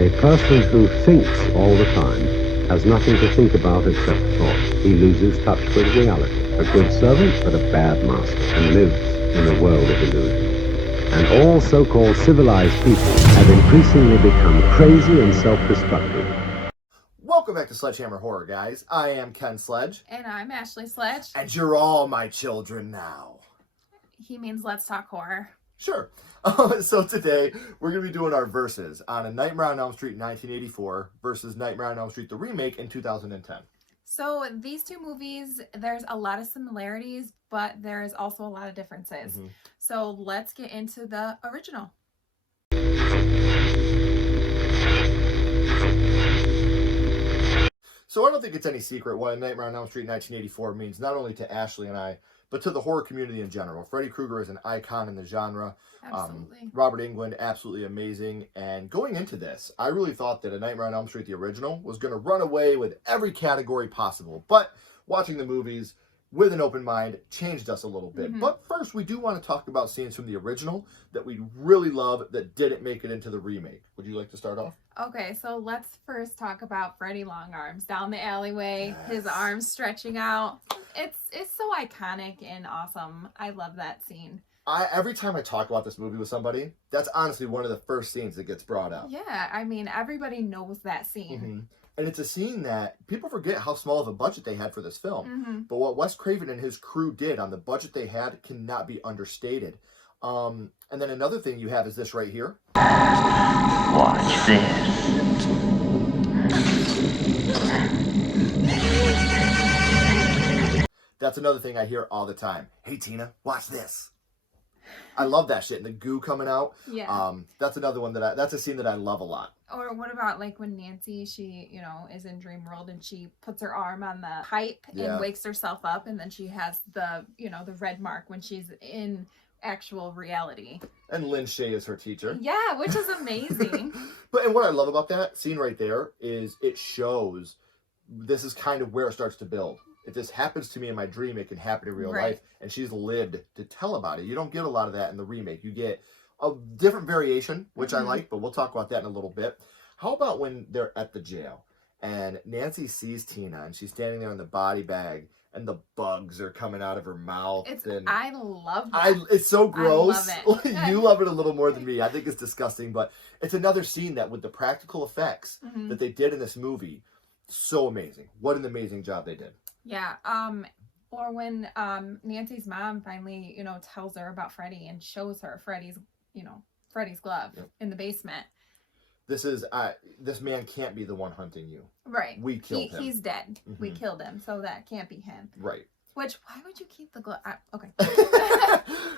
A person who thinks all the time has nothing to think about except thought. He loses touch with reality. A good servant, but a bad master, and lives in a world of illusion. And all so-called civilized people have increasingly become crazy and self-destructive. Welcome back to Sledgehammer Horror, guys. I am Ken Sledge. And I'm Ashley Sledge. And you're all my children now. He means let's talk horror. Sure. So today, we're going to be doing our verses on A Nightmare on Elm Street 1984 versus Nightmare on Elm Street, the remake in 2010. So these two movies, there's a lot of similarities, but there's also a lot of differences. Mm-hmm. So let's get into the original. So I don't think it's any secret what A Nightmare on Elm Street 1984 means, not only to Ashley and I, but to the horror community in general. Freddy Krueger is an icon in the genre. Absolutely. Robert Englund, absolutely amazing. And going into this, I really thought that A Nightmare on Elm Street, the original, was going to run away with every category possible. But watching the movies with an open mind changed us a little bit. Mm-hmm. But first, we do want to talk about scenes from the original that we really love that didn't make it into the remake. Would you like to start off? Okay, so let's first talk about Freddy Longarms down the alleyway, Yes. his arms stretching out. It's so iconic and awesome. I love that scene. Every time I talk about this movie with somebody, that's honestly one of the first scenes that gets brought up. Yeah, I mean, everybody knows that scene. Mm-hmm. And it's a scene that people forget how small of a budget they had for this film. Mm-hmm. But what Wes Craven and his crew did on the budget they had cannot be understated. And then another thing you have is this right here. Watch this. That's another thing I hear all the time. Hey, Tina, watch this. I love that shit. And the goo coming out. Yeah. That's another one that's a scene that I love a lot. Or what about like when Nancy, she, is in Dream World and she puts her arm on the pipe and wakes herself up, and then she has the, the red mark when she's in actual reality. And Lynn Shay is her teacher. Yeah, which is amazing. And what I love about that scene right there is it shows this is kind of where it starts to build. If this happens to me in my dream, it can happen in real life. And she's lived to tell about it. You don't get a lot of that in the remake. You get a different variation, which I like, but we'll talk about that in a little bit. How about when they're at the jail and Nancy sees Tina and she's standing there in the body bag and the bugs are coming out of her mouth? I love that. It's so gross. I love it. You love it a little more than me. I think it's disgusting, but it's another scene that with the practical effects that they did in this movie, so amazing. What an amazing job they did. Yeah. Or when Nancy's mom finally, tells her about Freddy and shows her Freddy's glove in the basement. This man can't be the one hunting you. Right. We killed him. He's dead. We killed him, so that can't be him. Right. Which, why would you keep the glove? Okay.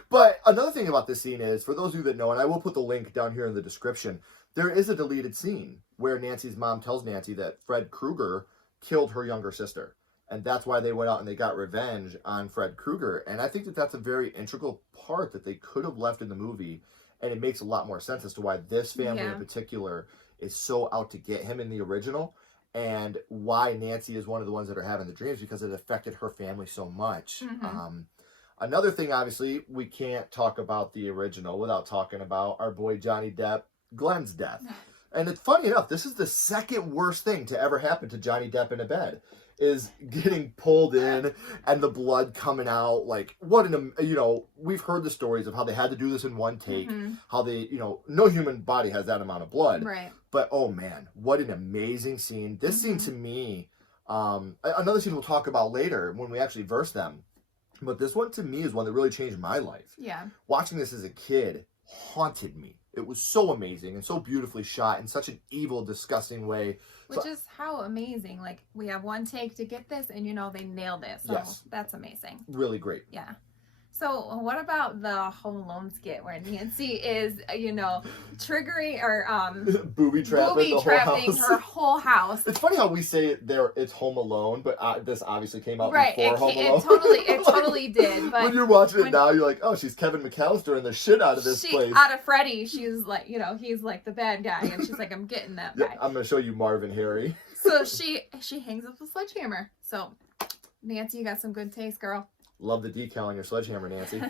But another thing about this scene is, for those of you that know, and I will put the link down here in the description, there is a deleted scene where Nancy's mom tells Nancy that Fred Krueger killed her younger sister. And that's why they went out and they got revenge on Fred Krueger. And I think that that's a very integral part that they could have left in the movie. And it makes a lot more sense as to why this family in particular is so out to get him in the original. And why Nancy is one of the ones that are having the dreams, because it affected her family so much. Another thing, obviously, we can't talk about the original without talking about our boy Johnny Depp, Glenn's death. And it's funny enough, this is the second worst thing to ever happen to Johnny Depp in a bed, is getting pulled in and the blood coming out. Like, what we've heard the stories of how they had to do this in one take, how they, no human body has that amount of blood. Right. But, oh man, what an amazing scene. This scene to me, another scene we'll talk about later when we actually verse them. But this one to me is one that really changed my life. Yeah. Watching this as a kid haunted me. It was so amazing and so beautifully shot in such an evil, disgusting way. Which is how amazing. Like, we have one take to get this, and they nailed it. So that's amazing. Really great. Yeah. So what about the Home Alone skit where Nancy is, triggering or booby trapping her whole house? It's funny how we say it's Home Alone, but this obviously came out right. before Home Alone. It totally did. But when you're watching it now, you're like, oh, she's Kevin McAllister and the shit out of this place. Out of Freddy, she's like, he's like the bad guy, and she's like, I'm getting that guy. I'm gonna show you Marvin Harry. So she hangs up the sledgehammer. So Nancy, you got some good taste, girl. Love the decal on your sledgehammer, Nancy.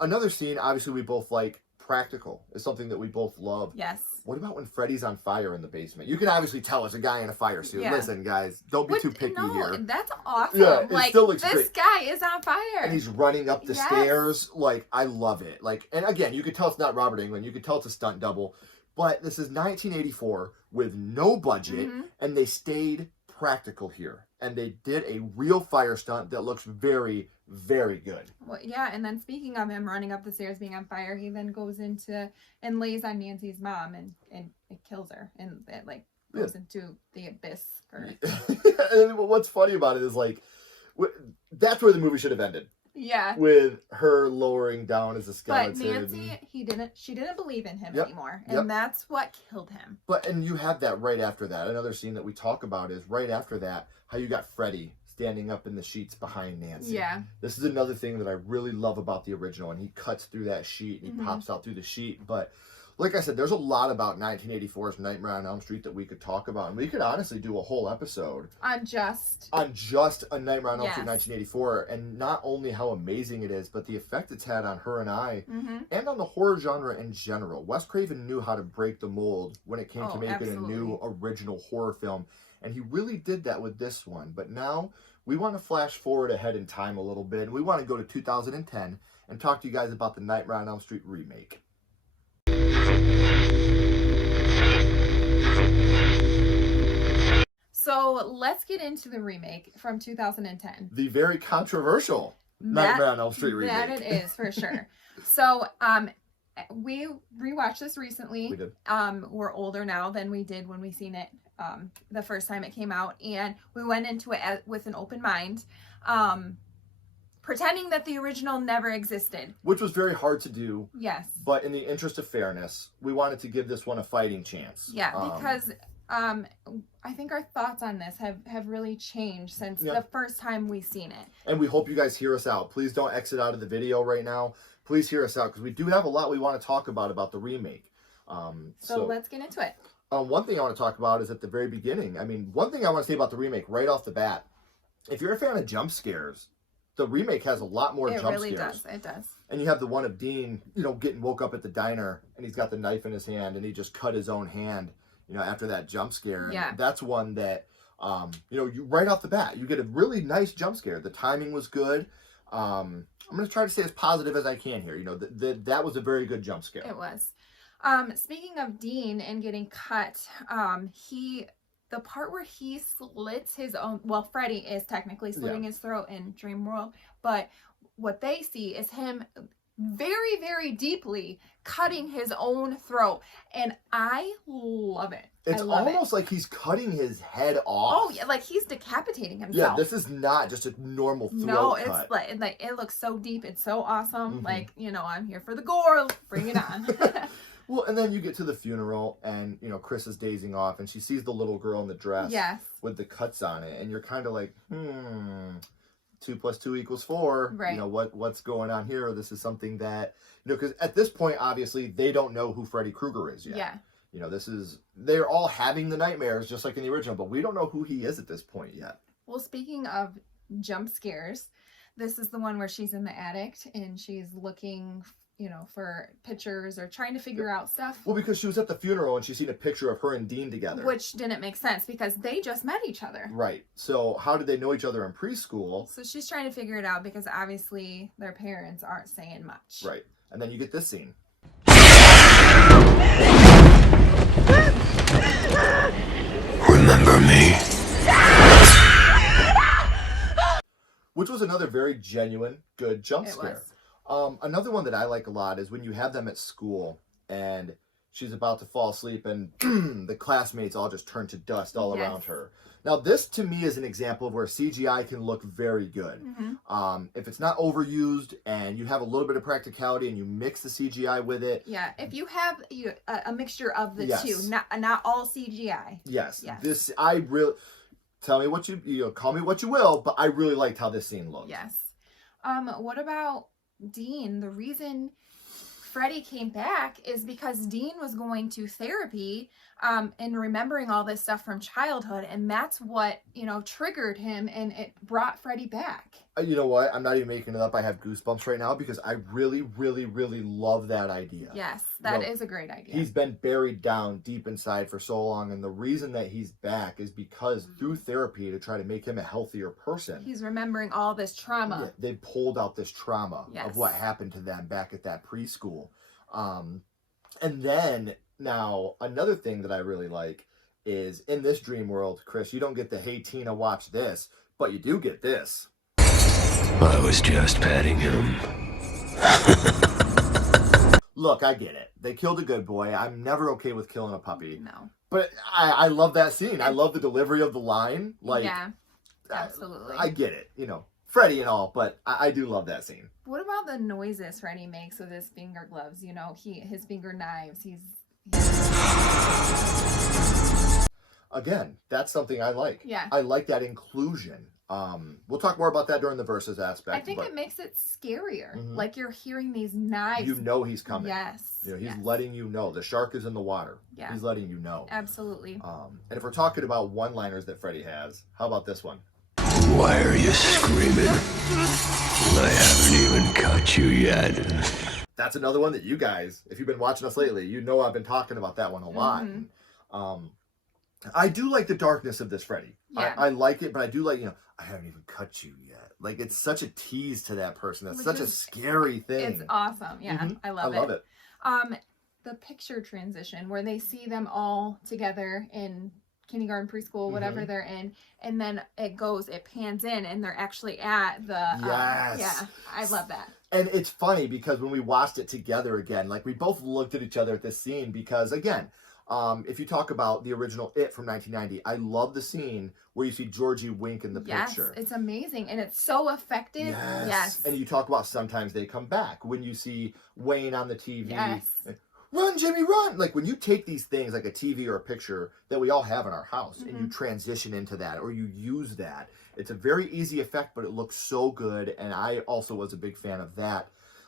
Another scene, obviously we both like, practical, is something that we both love. Yes. What about when Freddy's on fire in the basement? You can obviously tell it's a guy in a fire suit. Yeah. Listen, guys, don't be too picky here. That's awesome. Yeah, it like, still looks this great. guy is on fire. And he's running up the stairs. Like, I love it. Like, and again, you could tell it's not Robert Englund. You could tell it's a stunt double. But this is 1984 with no budget, and they stayed practical here. And they did a real fire stunt that looks very, very good. Well, yeah, and then speaking of him running up the stairs being on fire, he then goes into and lays on Nancy's mom and it kills her. And it, like, goes into the abyss. And what's funny about it is, like, that's where the movie should have ended. Yeah. With her lowering down as a skeleton. But Nancy, she didn't believe in him anymore. And that's what killed him. And you have that right after that. Another scene that we talk about is right after that, how you got Freddy standing up in the sheets behind Nancy. Yeah. This is another thing that I really love about the original. And he cuts through that sheet and he pops out through the sheet. But like I said, there's a lot about 1984's Nightmare on Elm Street that we could talk about. And we could honestly do a whole episode on just a Nightmare on Elm Street 1984. And not only how amazing it is, but the effect it's had on her and I, and on the horror genre in general. Wes Craven knew how to break the mold when it came to making a new original horror film. And he really did that with this one. But now we want to flash forward ahead in time a little bit. And we want to go to 2010 and talk to you guys about the Nightmare on Elm Street remake. So let's get into the remake from 2010. The very controversial Nightmare on Elm Street remake. That it is, for sure. So we rewatched this recently. We did. We're older now than we did when we seen it the first time it came out. And we went into it with an open mind. Pretending that the original never existed. Which was very hard to do. Yes. But in the interest of fairness, we wanted to give this one a fighting chance. Yeah, because I think our thoughts on this have really changed since the first time we seen it. And we hope you guys hear us out. Please don't exit out of the video right now. Please hear us out, because we do have a lot we want to talk about the remake. So let's get into it. One thing I want to talk about is at the very beginning. I mean, one thing I want to say about the remake right off the bat, if you're a fan of jump scares, the remake has a lot more jump scares. It really does. It does. And you have the one of Dean, getting woke up at the diner, and he's got the knife in his hand, and he just cut his own hand, after that jump scare. Yeah. And that's one that, you right off the bat, you get a really nice jump scare. The timing was good. I'm going to try to stay as positive as I can here. That was a very good jump scare. It was. Speaking of Dean and getting cut, the part where he slits his own, well, Freddy is technically slitting his throat in Dream World, but what they see is him very, very deeply cutting his own throat, and I love it. It's almost like he's cutting his head off. Oh yeah, like he's decapitating himself. Yeah, this is not just a normal throat cut. No, it's like it looks so deep. It's so awesome. Like, I'm here for the gore. Bring it on. Well, and then you get to the funeral, and, Chris is dazing off, and she sees the little girl in the dress with the cuts on it, and you're kind of like, 2 + 2 = 4. Right. What's going on here? This is something that, because at this point, obviously, they don't know who Freddy Krueger is yet. Yeah. They're all having the nightmares, just like in the original, but we don't know who he is at this point yet. Well, speaking of jump scares, this is the one where she's in the attic, and she's looking for pictures or trying to figure out stuff. Well, because she was at the funeral and she's seen a picture of her and Dean together. Which didn't make sense because they just met each other. Right. So how did they know each other in preschool? So she's trying to figure it out because obviously their parents aren't saying much. Right. And then you get this scene. Remember me? Which was another very genuine, good jump scare. Another one that I like a lot is when you have them at school and she's about to fall asleep and the classmates all just turn to dust all around her. Now, this to me is an example of where CGI can look very good. If it's not overused and you have a little bit of practicality and you mix the CGI with it. Yeah, if you have a mixture of the two, not all CGI. Yes. This, I really, tell me what call me what you will, but I really liked how this scene looked. Yes. What about Dean? The reason Freddy came back is because Dean was going to therapy and remembering all this stuff from childhood, and that's what, you know, triggered him, and it brought Freddy back. You know what? I'm not even making it up. I have goosebumps right now because I really, really, really love that idea. Yes, that is a great idea. He's been buried down deep inside for so long, and the reason that he's back is because through therapy to try to make him a healthier person. He's remembering all this trauma. Yeah, they pulled out this trauma Yes. of what happened to them back at that preschool. And then, now, another thing that I really like is in this dream world, Chris, you don't get the "Hey Tina, watch this," but you do get this. I was just petting him. Look, I get it. They killed a good boy. I'm never okay with killing a puppy. No. But I love that scene. I love the delivery of the line. Like, yeah, absolutely. I get it. You know, Freddy and all, but I do love that scene. What about the noises Freddy makes with his finger gloves? You know, his finger knives. He's Again, that's something I like. Yeah. I like that inclusion. We'll talk more about that during the versus aspect. I think it makes it scarier. Like you're hearing these knives. You know he's coming. Yes. You know, he's letting you know. The shark is in the water. Yeah. He's letting you know. Absolutely. And if we're talking about one-liners that Freddy has, how about this one? Why are you screaming? I haven't even cut you yet. That's another one that you guys, if you've been watching us lately, you know I've been talking about that one a lot. I do like the darkness of this Freddy. Yeah. I like it, but I do like, you know, I haven't even cut you yet. Like, it's such a tease to that person. It's such a scary thing. It's awesome. Yeah, I love it. The picture transition where they see them all together in kindergarten, preschool, whatever they're in, and then it pans in, and they're actually at the yeah, I love that. And it's funny because when we watched it together again, like, we both looked at each other at this scene because, again, if you talk about the original It from 1990, I love the scene where you see Georgie wink in the picture. Yes, it's amazing, and it's so effective. Yes. And you talk about sometimes they come back when you see Wayne on the TV. Yes. Run, Jimmy, run! Like, when you take these things, like a TV or a picture that we all have in our house, and you transition into that, or you use that, it's a very easy effect, but it looks so good, and I also was a big fan of that.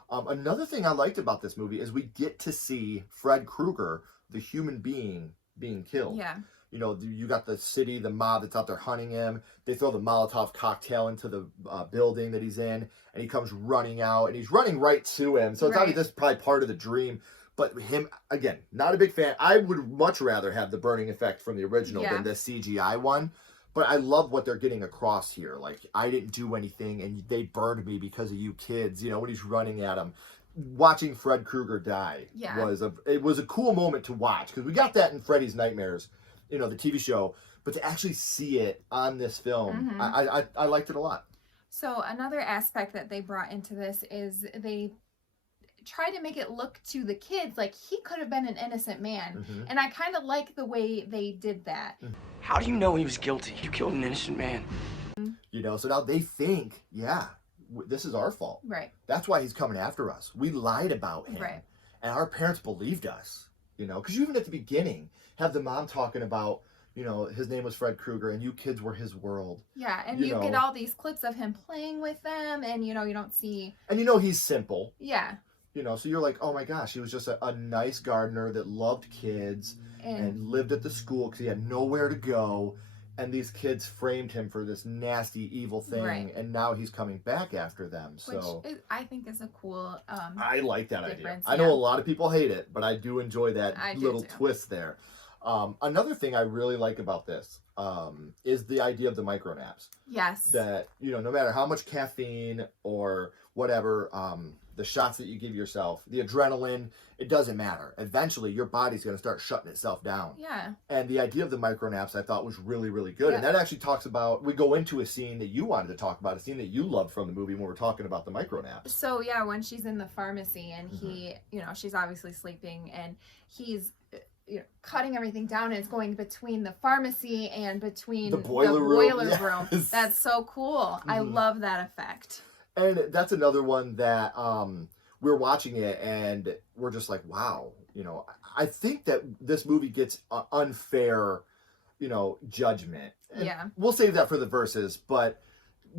Another thing I liked about this movie is we get to see Fred Krueger, the human being, being killed. Yeah. You know, you got the city, the mob that's out there hunting him. They throw the Molotov cocktail into the building that he's in, and he comes running out, and he's running right to him. So it's obviously this is probably part of the dream. But him, again, not a big fan. I would much rather have the burning effect from the original than the CGI one. But I love what they're getting across here. Like, I didn't do anything, and they burned me because of you kids. You know, when he's running at him. Watching Fred Krueger die was a cool moment to watch, because we got that in Freddy's Nightmares, you know, the TV show, but to actually see it on this film, I liked it a lot. So another aspect that they brought into this is they try to make it look to the kids like he could have been an innocent man, and I kind of like the way they did that. How do you know he was guilty? You killed an innocent man. You know, so now they think, this is our fault. Right. That's why he's coming after us. We lied about him. Right. And our parents believed us, you know, because you even at the beginning have the mom talking about, you know, his name was Fred Krueger and you kids were his world. Yeah, and you get all these clips of him playing with them, and, you know, you don't see... And you know he's simple. Yeah. You know, so you're like, oh my gosh, he was just a nice gardener that loved kids and lived at the school because he had nowhere to go. And these kids framed him for this nasty, evil thing, and now he's coming back after them. So, which I think is a cool. I like that idea. Yeah. I know a lot of people hate it, but I do enjoy that little twist there. Another thing I really like about this is the idea of the micro naps. Yes. That, you know, no matter how much caffeine or whatever, the shots that you give yourself, the adrenaline, it doesn't matter. Eventually, your body's going to start shutting itself down. Yeah. And the idea of the micro naps I thought was really, really good. And that actually talks about, we go into a scene that you wanted to talk about, a scene that you loved from the movie when we're talking about the micro naps. So, yeah, when she's in the pharmacy and he, you know, she's obviously sleeping and he's... you know, cutting everything down, and it's going between the pharmacy and between the boiler room. That's so cool. I love that effect. And that's another one that we're watching it and we're just like, wow, you know, I think that this movie gets unfair, you know, judgment. And we'll save that for the verses, but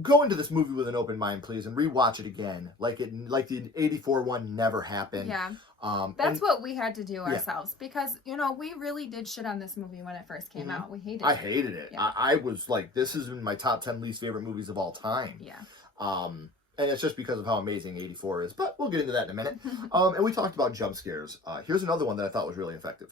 go into this movie with an open mind, please, and rewatch it again. Like the 84 one never happened. Yeah. That's what we had to do ourselves because, you know, we really did shit on this movie when it first came out. We hated it. I hated it. Yeah. I was like, this is in my top 10 least favorite movies of all time. Yeah. And it's just because of how amazing 84 is. But we'll get into that in a minute. And we talked about jump scares. Here's another one that I thought was really effective.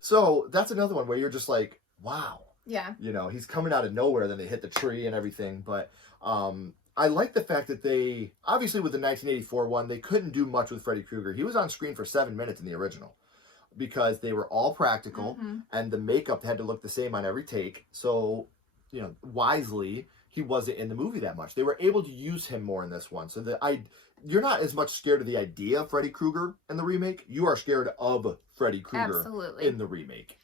So that's another one where you're just like, wow. Yeah. You know, he's coming out of nowhere, then they hit the tree and everything. But I like the fact that they, obviously with the 1984 one, they couldn't do much with Freddy Krueger. He was on screen for 7 minutes in the original because they were all practical and the makeup had to look the same on every take. So, you know, wisely, he wasn't in the movie that much. They were able to use him more in this one. So that you're not as much scared of the idea of Freddy Krueger in the remake. You are scared of Freddy Krueger in the remake.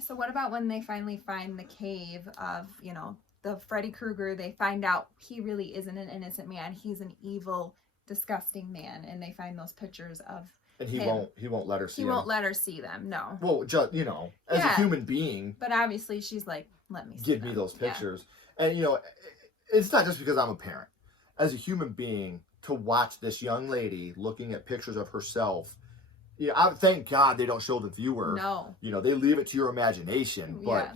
So what about when they finally find the cave of, you know, the Freddy Krueger, they find out he really isn't an innocent man. He's an evil, disgusting man. And they find those pictures of and him. He won't let her see He him. won't let her see them, no. Well, just, you know, as a human being. But obviously she's like, let me see Give me those pictures. Yeah. And, you know, it's not just because I'm a parent. As a human being, to watch this young lady looking at pictures of herself, yeah, thank God they don't show the viewer. No. You know, they leave it to your imagination. But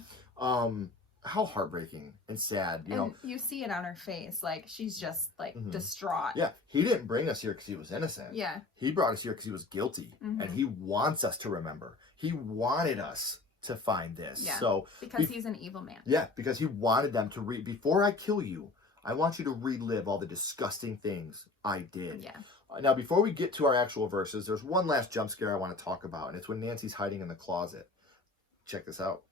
how heartbreaking and sad, you know. You see it on her face. Like, she's just, like, distraught. Yeah, he didn't bring us here because he was innocent. Yeah. He brought us here because he was guilty. And he wants us to remember. He wanted us to find this. Yeah, so because he's an evil man. Yeah, because he wanted them to read, before I kill you, I want you to relive all the disgusting things I did. Yeah. Now, before we get to our actual verses, there's one last jump scare I want to talk about, and it's when Nancy's hiding in the closet. Check this out.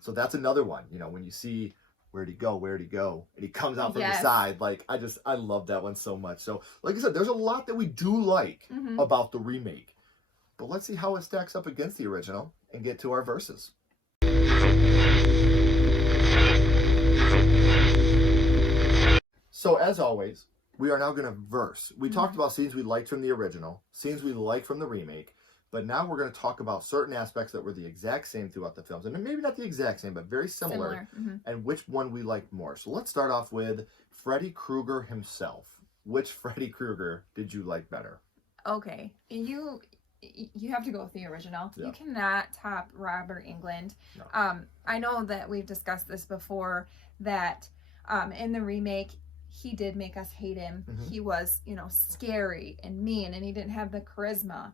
So that's another one, you know, when you see where'd he go, and he comes out from the side. Like, I love that one so much. So, like I said, there's a lot that we do like about the remake. But let's see how it stacks up against the original and get to our verses. So, as always, we are now going to verse. We talked about scenes we liked from the original, scenes we liked from the remake. But now we're going to talk about certain aspects that were the exact same throughout the films. And maybe not the exact same, but very similar. And which one we liked more. So let's start off with Freddy Krueger himself. Which Freddy Krueger did you like better? Okay. You have to go with the original. Yeah. You cannot top Robert Englund. No. I know that we've discussed this before, that in the remake, he did make us hate him. He was, you know, scary and mean, and he didn't have the charisma.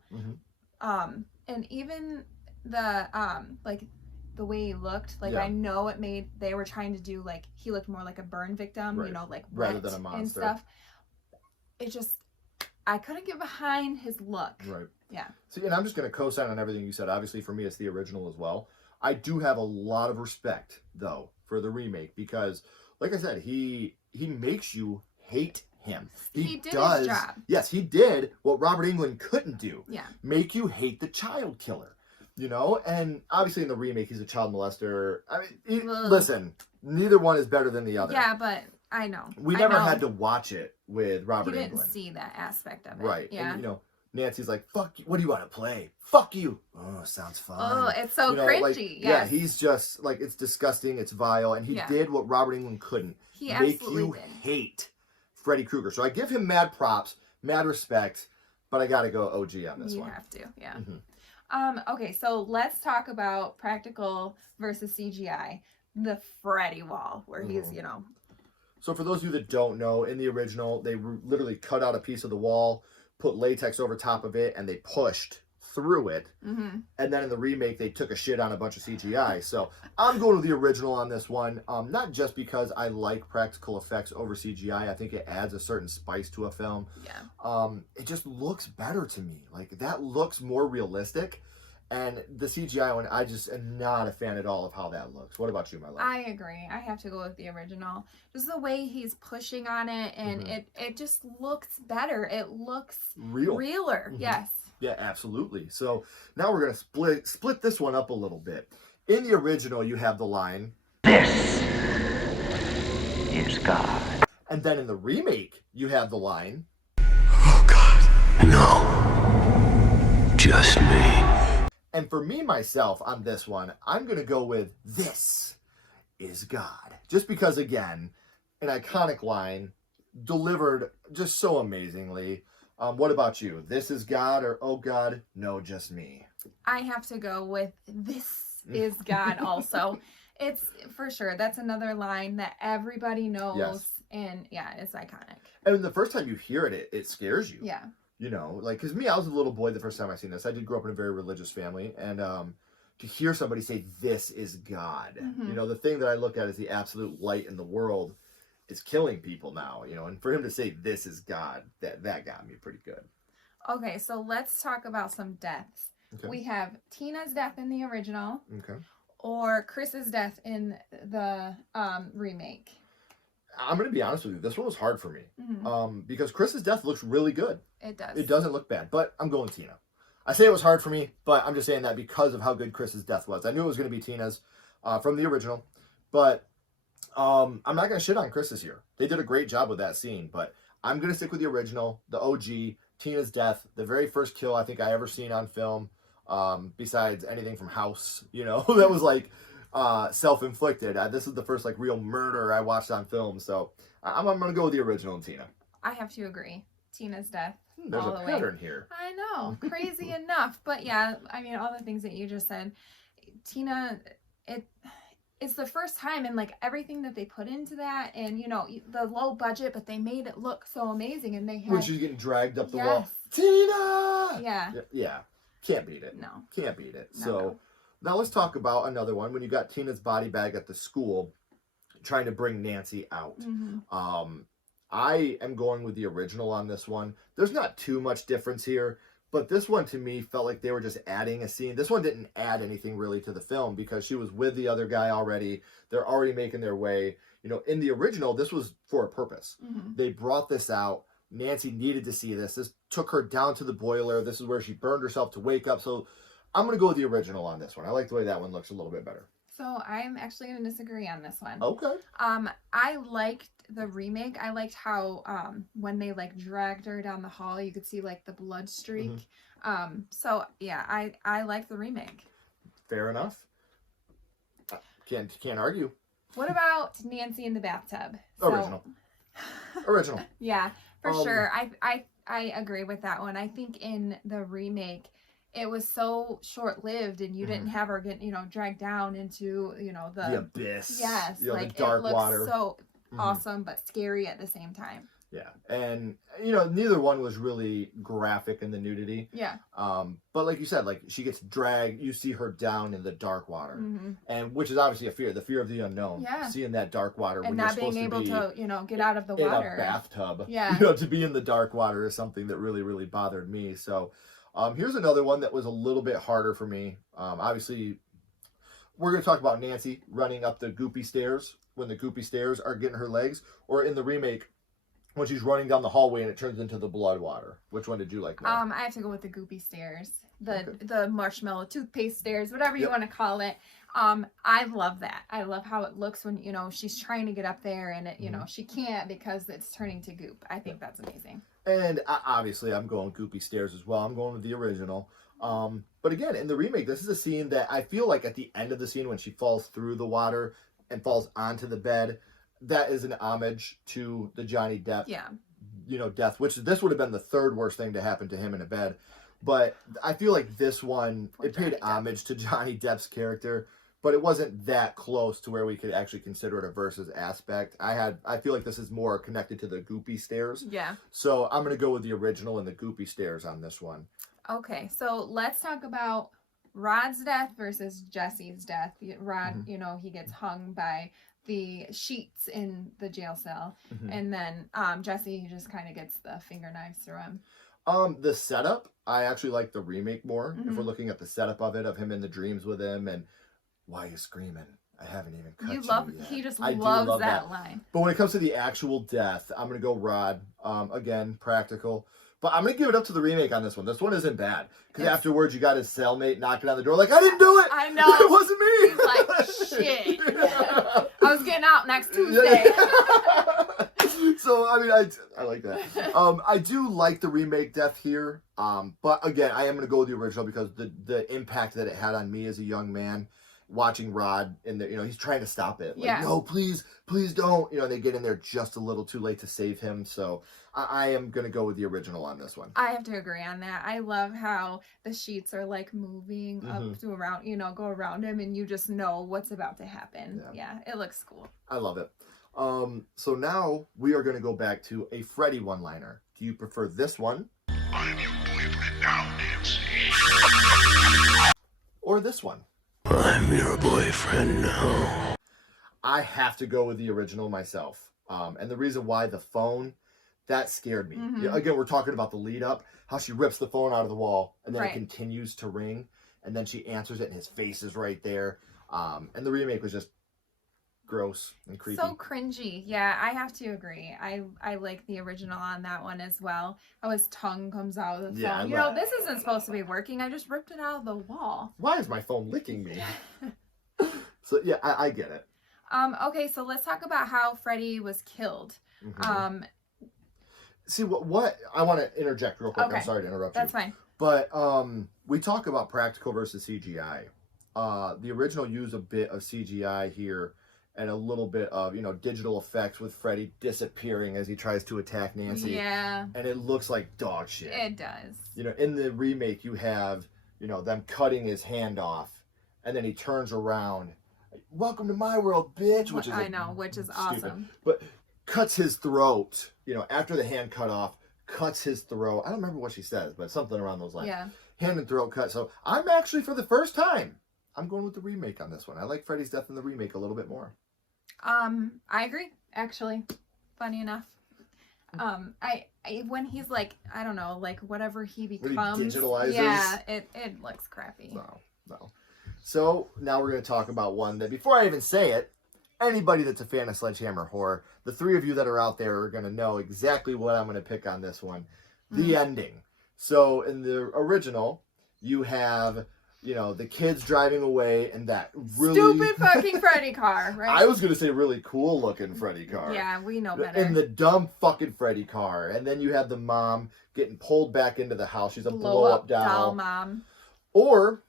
And even the like the way he looked, like I know they were trying to do, like, he looked more like a burn victim, you know, like rather than a monster and stuff. It just, I couldn't get behind his look. Right. Yeah. See, and I'm just going to co-sign on everything you said. Obviously, for me, it's the original as well. I do have a lot of respect, though, for the remake because, like I said, he makes you hate him. He did his job. Yes, he did what Robert Englund couldn't do. Yeah. Make you hate the child killer. You know? And obviously in the remake, he's a child molester. I mean, listen, neither one is better than the other. Yeah, but I know. We never had to watch it with Robert Englund. You didn't see that aspect of it. Right. Yeah. And, you know, Nancy's like, fuck you. What do you want to play? Fuck you. Oh, sounds fun. Oh, it's so cringy. Like, yeah, he's just, like, it's disgusting. It's vile. And he did what Robert Englund couldn't. He make you hate Freddy Krueger. So I give him mad props, mad respect, but I got to go OG on this one. You have to, yeah. Okay, so let's talk about practical versus CGI. The Freddy wall, where he's, you know. So for those of you that don't know, in the original, they literally cut out a piece of the wall, put latex over top of it, and they pushed through it. And then in the remake, they took a shit on a bunch of CGI. So I'm going with the original on this one. Not just because I like practical effects over CGI. I think it adds a certain spice to a film. Yeah. It just looks better to me. Like, that looks more realistic. And the CGI one, I just am not a fan at all of how that looks. What about you, my love? I agree. I have to go with the original. Just the way he's pushing on it, and it just looks better. It looks realer. Yes. Yeah, absolutely. So now we're going to split this one up a little bit. In the original, you have the line, "This is God." And then in the remake, you have the line, "Oh God, no." just me. And for me, myself, on this one, I'm going to go with "This is God." Just because, again, an iconic line delivered just so amazingly. What about you? "This is God" or "Oh God, no, just me"? I have to go with "This is God" also. It's for sure. That's another line that everybody knows. Yes. And yeah, it's iconic. And the first time you hear it, it scares you. Yeah. You know, like, because me, I was a little boy the first time I seen this. I did grow up in a very religious family. And to hear somebody say, "This is God," you know, the thing that I look at is the absolute light in the world is killing people now, you know, and for him to say "This is God," that got me pretty good. Okay, so let's talk about some deaths. Okay. We have Tina's death in the original Okay. or Chris's death in the remake. I'm going to be honest with you. This one was hard for me because Chris's death looks really good. It does. It doesn't look bad, but I'm going Tina. I say it was hard for me, but I'm just saying that because of how good Chris's death was. I knew it was going to be Tina's from the original, but I'm not going to shit on Chris's here. They did a great job with that scene, but I'm going to stick with the original, the OG, Tina's death, the very first kill I think I ever seen on film, besides anything from House, you know, that was like self-inflicted. This is the first like real murder I watched on film, so I'm going to go with the original and Tina. I have to agree. Tina's death. There's all a the pattern way. here. I know. Crazy enough. But yeah, I mean, all the things that you just said. Tina, it's the first time, and like everything that they put into that, and you know, the low budget, but they made it look so amazing, and they had... When she's getting dragged up the Yes. wall. Tina! Yeah. Yeah. Can't beat it. No. Can't beat it. No, So no. now let's talk about another one. When you got Tina's body bag at the school trying to bring Nancy out. I am going with the original on this one. There's not too much difference here, but this one to me felt like they were just adding a scene. This one didn't add anything really to the film because she was with the other guy already. They're already making their way. You know, in the original, this was for a purpose. They brought this out. Nancy needed to see this. This took her down to the boiler. This is where she burned herself to wake up. So I'm going to go with the original on this one. I like the way that one looks a little bit better. So I'm actually going to disagree on this one. Okay. I liked the remake. I liked how when they like dragged her down the hall, you could see like the blood streak. So yeah, I like the remake. Fair enough. Can't argue. What about Nancy in the bathtub? Original. Original. Yeah, for sure. I agree with that one. I think in the remake, it was so short-lived, and you didn't have her get, you know, dragged down into, you know, the abyss. Yes, you know, like the dark it looks water. so awesome, but scary at the same time. Yeah, and you know, neither one was really graphic in the nudity. Yeah. But like you said, like she gets dragged. You see her down in the dark water, and which is obviously the fear of the unknown. Yeah. Seeing that dark water And when not you're being supposed able to, you know, get out of the in water. a bathtub. Yeah. You know, to be in the dark water is something that really, really bothered me. So, here's another one that was a little bit harder for me. Obviously, we're going to talk about Nancy running up the goopy stairs when the goopy stairs are getting her legs, or in the remake when she's running down the hallway and it turns into the blood water. Which one did you like more? I have to go with the goopy stairs, the marshmallow toothpaste stairs, whatever you want to call it. I love that. I love how it looks when, you know, she's trying to get up there and it, you know, she can't because it's turning to goop. I think that's amazing. And obviously, I'm going goopy stairs as well. I'm going with the original. But again, in the remake, this is a scene that I feel like at the end of the scene when she falls through the water and falls onto the bed, that is an homage to the Johnny Depp, death, which this would have been the third worst thing to happen to him in a bed. But I feel like this one, it paid homage to Johnny Depp's character, but it wasn't that close to where we could actually consider it a versus aspect. I feel like this is more connected to the goopy stairs. Yeah. So I'm going to go with the original and the goopy stairs on this one. Okay, so let's talk about Rod's death versus Jesse's death. Rod, you know, he gets hung by the sheets in the jail cell, and then Jesse, he just kind of gets the finger knives through him. The setup, I actually like the remake more. If we're looking at the setup of it, of him in the dreams with him, and why are you screaming? I haven't even cut you yet. He just I loves love that line. But when it comes to the actual death, I'm gonna go Rod. Again, practical. But I'm going to give it up to the remake on this one. This one isn't bad. Because afterwards, you got his cellmate knocking on the door like, I didn't do it! I know. It wasn't me! He's like, shit. I was getting out next Tuesday. So, I mean, I like that. I do like the remake death here. But again, I am going to go with the original because the impact that it had on me as a young man, watching Rod in there, he's trying to stop it. Like, no, please don't. They get in there just a little too late to save him. So I am going to go with the original on this one. I have to agree on that. I love how the sheets are like moving up to around, go around him, and you just know what's about to happen. Yeah, it looks cool. I love it. So now we are going to go back to a Freddy one-liner. Do you prefer this one? I'm your boyfriend now, Nancy. Or this one? I'm your boyfriend now. I have to go with the original myself. And the reason why, the phone, that scared me. Again, we're talking about the lead up, how she rips the phone out of the wall and then it continues to ring, and then she answers it and his face is right there. And the remake was just gross and creepy. So cringy. Yeah, I have to agree. I like the original on that one as well. How his tongue comes out of the phone. This isn't supposed to be working. I just ripped it out of the wall. Why is my phone licking me? So yeah, I get it. Okay, so let's talk about how Freddy was killed. See what I want to interject real quick. Okay. I'm sorry to interrupt you. That's fine. But we talk about practical versus CGI. The original used a bit of CGI here and a little bit of, digital effects with Freddy disappearing as he tries to attack Nancy. Yeah. And it looks like dog shit. It does. In the remake, you have, them cutting his hand off, and then he turns around. Welcome to my world, bitch. Which is which is stupid. awesome. But cuts his throat, after the hand cut off, cuts his throat. I don't remember what she says, but something around those lines. Yeah. Hand and throat cut. So I'm actually, for the first time, I'm going with the remake on this one. I like Freddy's death in the remake a little bit more. I agree, actually. Funny enough. I when he's like, I don't know, like whatever he becomes. When he digitalizes. Yeah, it looks crappy. No. So now we're going to talk about one that, before I even say it, anybody that's a fan of Sledgehammer Horror, the three of you that are out there are going to know exactly what I'm going to pick on this one. The ending. So in the original, you have, the kids driving away and that really... Stupid fucking Freddy car, right? I was going to say really cool looking Freddy car. Yeah, we know better. And the dumb fucking Freddy car. And then you have the mom getting pulled back into the house. She's a blow-up doll. Mom. Or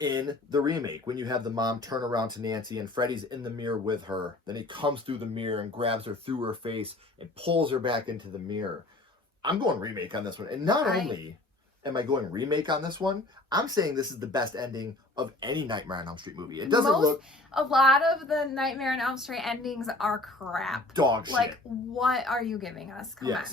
in the remake, when you have the mom turn around to Nancy and Freddy's in the mirror with her. Then he comes through the mirror and grabs her through her face and pulls her back into the mirror. I'm going remake on this one. And not only am I going remake on this one, I'm saying this is the best ending of any Nightmare on Elm Street movie. It doesn't look... A lot of the Nightmare on Elm Street endings are crap. Dog shit. Like, what are you giving us? Come on.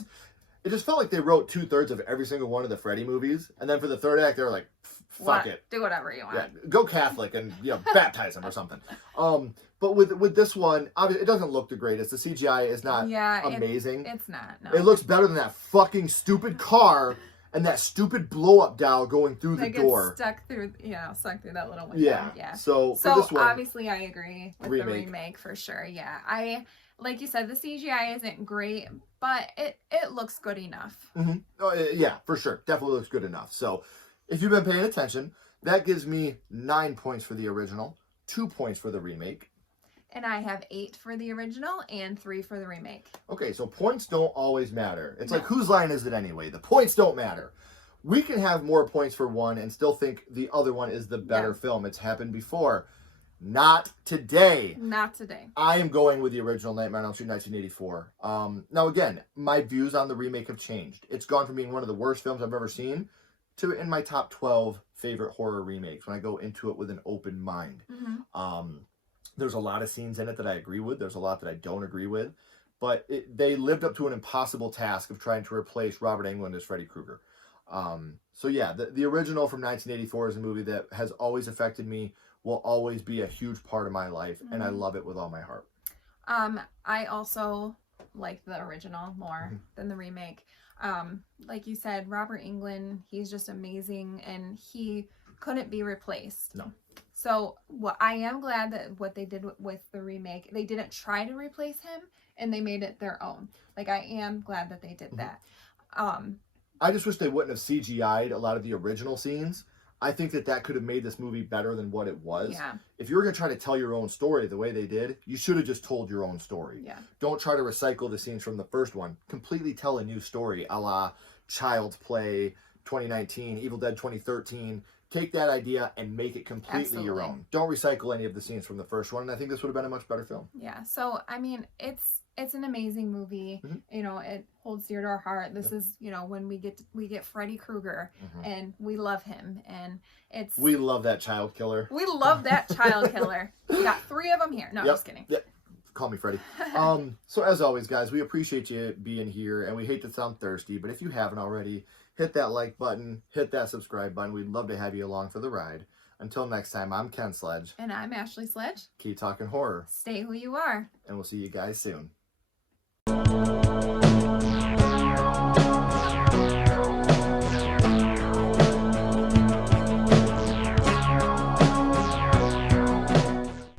It just felt like they wrote 2/3 of every single one of the Freddy movies, and then for the third act, they were like, fuck it. Do whatever you want. Yeah, go Catholic and, baptize him or something. But with this one, obviously, it doesn't look the greatest. The CGI is not amazing. It's not, no. It looks better than that fucking stupid car and that stupid blow-up doll going through the door. Stuck through that little window. Yeah. So for this one, obviously I agree with the remake for sure. Yeah. Like you said, the CGI isn't great, but it looks good enough. Oh, yeah, for sure. Definitely looks good enough. So if you've been paying attention, that gives me 9 points for the original, 2 points for the remake. And I have 8 for the original and 3 for the remake. Okay, so points don't always matter. It's like, whose line is it anyway? The points don't matter. We can have more points for one and still think the other one is the better film. It's happened before. Not today. Not today. I am going with the original Nightmare on Elm Street 1984. Now, again, my views on the remake have changed. It's gone from being one of the worst films I've ever seen to in my top 12 favorite horror remakes when I go into it with an open mind. There's a lot of scenes in it that I agree with. There's a lot that I don't agree with. But they lived up to an impossible task of trying to replace Robert Englund as Freddy Krueger. So yeah, the original from 1984 is a movie that has always affected me, will always be a huge part of my life, and I love it with all my heart. I also like the original more than the remake. Like you said, Robert Englund, he's just amazing, and he couldn't be replaced. No. So I am glad that what they did with the remake, they didn't try to replace him, and they made it their own. Like, I am glad that they did that. I just wish they wouldn't have CGI'd a lot of the original scenes. I think that could have made this movie better than what it was. Yeah. If you were going to try to tell your own story the way they did, you should have just told your own story. Yeah. Don't try to recycle the scenes from the first one. Completely tell a new story, a la Child's Play 2019, Evil Dead 2013. Take that idea and make it completely your own. Don't recycle any of the scenes from the first one, and I think this would have been a much better film. Yeah. So, I mean, it's an amazing movie. You know, it holds dear to our heart. This is, you know, when we get Freddy Krueger, and we love him, and we love that child killer. We love that child killer. We got 3 of them here. No, just kidding. Yep. Call me Freddy. So as always, guys, we appreciate you being here, and we hate to sound thirsty, but if you haven't already, hit that like button, hit that subscribe button. We'd love to have you along for the ride. Until next time, I'm Ken Sledge. And I'm Ashley Sledge. Keep talking horror. Stay who you are. And we'll see you guys soon.